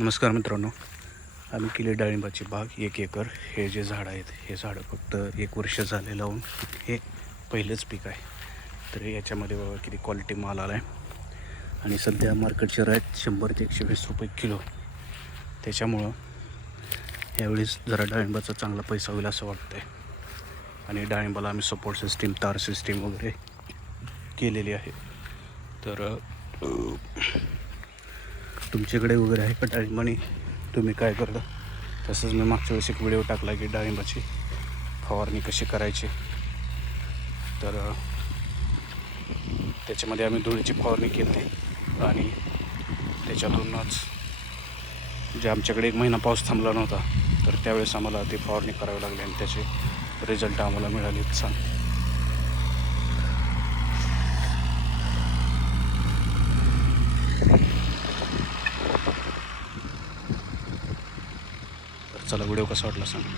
नमस्कार मित्रांनो. आम्ही केली डाळिंबाची बाग एक एकर. हे जे झाड आहेत हे झाडं फक्त एक वर्ष झाले लावून हे पहिलंच पीक आहे. तर याच्यामध्ये बाबा किती क्वालिटी माल आला आहे आणि सध्या मार्केटचे शेअर आहेत शंभर ते एकशे वीस रुपये किलो. त्याच्यामुळं यावेळेस जरा डाळिंबाचा चांगला पैसा होईल असं वाटतं आहे आणि डाळिंबाला आम्ही सपोर्ट सिस्टीम तार सिस्टीम वगैरे केलेली आहे. तर तुमच्याकडे वगैरे आहे का डाळिंबाने तुम्ही काय करता? तसंच मी मागच्या वेळेस एक व्हिडिओ टाकला की डाळिंबाची फवारणी कशी करायची. तर त्याच्यामध्ये आम्ही धुळीची फवारणी केली आणि त्याच्यातूनच जे आमच्याकडे एक महिना पाऊस थांबला नव्हता तर त्यावेळेस आम्हाला ते फवारणी करावी लागली आणि त्याचे रिझल्ट आम्हाला मिळाले. छान चला व्हिडिओ कसा वाटला सांग.